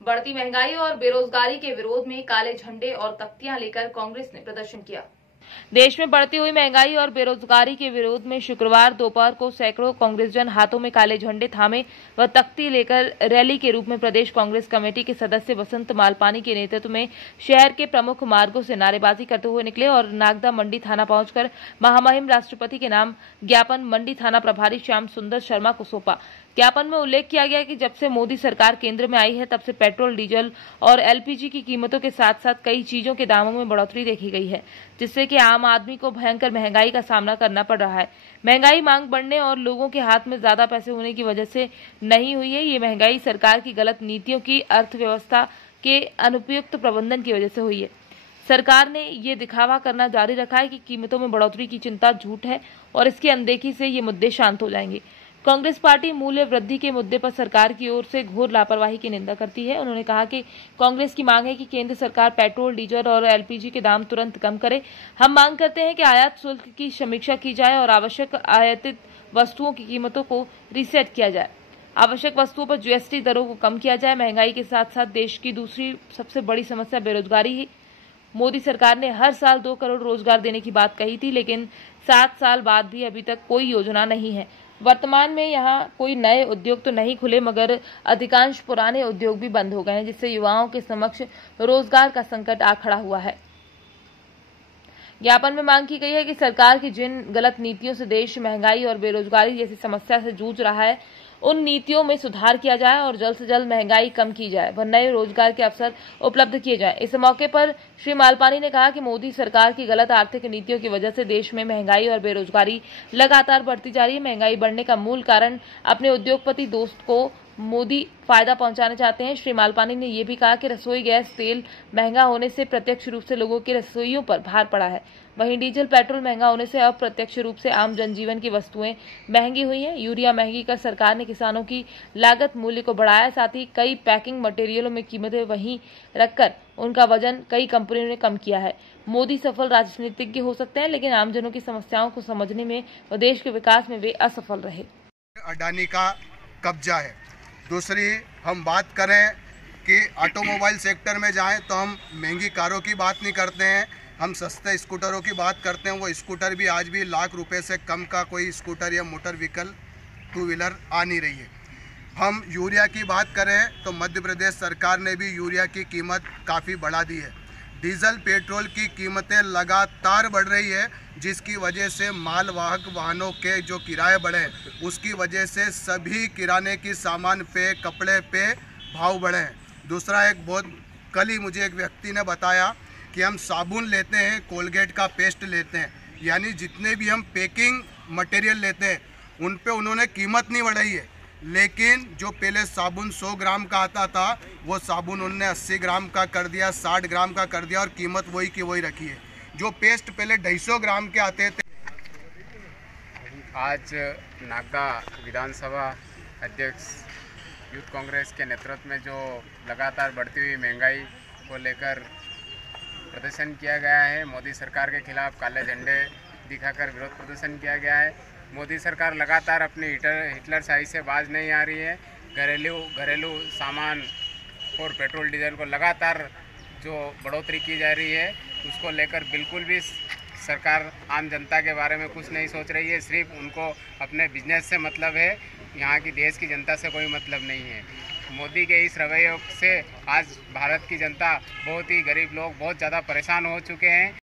बढ़ती महंगाई और बेरोजगारी के विरोध में काले झंडे और तख्तियां लेकर कांग्रेस ने प्रदर्शन किया। देश में बढ़ती हुई महंगाई और बेरोजगारी के विरोध में शुक्रवार दोपहर को सैकड़ों कांग्रेसजन हाथों में काले झंडे थामे व तख्ती लेकर रैली के रूप में प्रदेश कांग्रेस कमेटी के सदस्य वसंत मालपानी के नेतृत्व में शहर के प्रमुख मार्गों से नारेबाजी करते हुए निकले और नागदा मंडी थाना पहुंचकर महामहिम राष्ट्रपति के नाम ज्ञापन मंडी थाना प्रभारी श्याम सुंदर शर्मा को सौंपा। ज्ञापन में उल्लेख किया गया कि जब से मोदी सरकार केंद्र में आई है तब से पेट्रोल, डीजल और एलपीजी की कीमतों के साथ साथ कई चीजों के दामों में बढ़ोतरी देखी गई है, जिससे कि आम आदमी को भयंकर महंगाई का सामना करना पड़ रहा है। महंगाई मांग बढ़ने और लोगों के हाथ में ज्यादा पैसे होने की वजह से नहीं हुई है। ये महंगाई सरकार की गलत नीतियों की, अर्थव्यवस्था के अनुपयुक्त प्रबंधन की वजह से हुई है। सरकार ने ये दिखावा करना जारी रखा है कि कीमतों में बढ़ोतरी की चिंता झूठ है और इसकी अनदेखी से ये मुद्दे शांत हो जाएंगे। कांग्रेस पार्टी मूल्य वृद्धि के मुद्दे पर सरकार की ओर से घोर लापरवाही की निंदा करती है। उन्होंने कहा कि कांग्रेस की मांग है कि केंद्र सरकार पेट्रोल, डीजल और एलपीजी के दाम तुरंत कम करे। हम मांग करते हैं कि आयात शुल्क की समीक्षा की जाए और आवश्यक आयातित वस्तुओं की कीमतों को रीसेट किया जाए। आवश्यक वस्तुओं पर जीएसटी दरों को कम किया जाए। महंगाई के साथ साथ देश की दूसरी सबसे बड़ी समस्या बेरोजगारी है। मोदी सरकार ने हर साल 2 करोड़ रोजगार देने की बात कही थी, लेकिन 7 साल बाद भी अभी तक कोई योजना नहीं है। वर्तमान में यहाँ कोई नए उद्योग तो नहीं खुले, मगर अधिकांश पुराने उद्योग भी बंद हो गए हैं, जिससे युवाओं के समक्ष रोजगार का संकट आ खड़ा हुआ है। ज्ञापन में मांग की गई है कि सरकार की जिन गलत नीतियों से देश महंगाई और बेरोजगारी जैसी समस्या से जूझ रहा है, उन नीतियों में सुधार किया जाए और जल्द से जल्द महंगाई कम की जाए व नए रोजगार के अवसर उपलब्ध किए जाएं। इस मौके पर श्री मालपानी ने कहा कि मोदी सरकार की गलत आर्थिक नीतियों की वजह से देश में महंगाई और बेरोजगारी लगातार बढ़ती जा रही है। महंगाई बढ़ने का मूल कारण अपने उद्योगपति दोस्त को मोदी फायदा पहुंचाना चाहते हैं। श्री मालपानी ने यह भी कहा कि रसोई गैस तेल महंगा होने से प्रत्यक्ष रूप से लोगों के रसोइयों पर भार पड़ा है। वहीं डीजल, पेट्रोल महंगा होने से अप्रत्यक्ष रूप से आम जनजीवन की वस्तुएं महंगी हुई हैं। यूरिया महंगी कर सरकार ने किसानों की लागत मूल्य को बढ़ाया, साथ ही कई पैकिंग मटेरियलों में कीमतें वहीं रखकर उनका वजन कई कंपनियों ने कम किया है। मोदी सफल राजनीतिज्ञ हो सकते हैं, लेकिन आमजनों की समस्याओं को समझने में और देश के विकास में वे असफल रहे। अडानी का कब्जा है। दूसरी, हम बात करें कि ऑटोमोबाइल सेक्टर में जाएं तो हम महंगी कारों की बात नहीं करते हैं, हम सस्ते स्कूटरों की बात करते हैं। वो स्कूटर भी आज भी लाख रुपए से कम का कोई स्कूटर या मोटर व्हीकल 2 व्हीलर आ नहीं रही है। हम यूरिया की बात करें तो मध्य प्रदेश सरकार ने भी यूरिया की कीमत काफ़ी बढ़ा दी है। डीजल, पेट्रोल की कीमतें लगातार बढ़ रही है, जिसकी वजह से मालवाहक वाहनों के जो किराए बढ़े, उसकी वजह से सभी किराने की सामान पे, कपड़े पे भाव बढ़े हैं। दूसरा, कल ही मुझे एक व्यक्ति ने बताया कि हम साबुन लेते हैं, कोलगेट का पेस्ट लेते हैं, यानी जितने भी हम पैकिंग मटेरियल लेते हैं उन पे उन्होंने कीमत नहीं बढ़ाई है, लेकिन जो पहले साबुन 100 ग्राम का आता था वो साबुन उन्होंने 80 ग्राम का कर दिया, 60 ग्राम का कर दिया और कीमत वही की वही रखी है। जो पेस्ट पहले 250 ग्राम के आते थे। आज नागदा विधानसभा अध्यक्ष यूथ कांग्रेस के नेतृत्व में जो लगातार बढ़ती हुई महंगाई को लेकर प्रदर्शन किया गया है, मोदी सरकार के खिलाफ काले झंडे दिखाकर विरोध प्रदर्शन किया गया है। मोदी सरकार लगातार अपनी हिटलरशाही से बाज नहीं आ रही है। घरेलू सामान और पेट्रोल, डीजल को लगातार जो बढ़ोतरी की जा रही है, उसको लेकर बिल्कुल भी सरकार आम जनता के बारे में कुछ नहीं सोच रही है। सिर्फ उनको अपने बिजनेस से मतलब है, यहाँ की देश की जनता से कोई मतलब नहीं है। मोदी के इस रवैये से आज भारत की जनता, बहुत ही गरीब लोग बहुत ज़्यादा परेशान हो चुके हैं।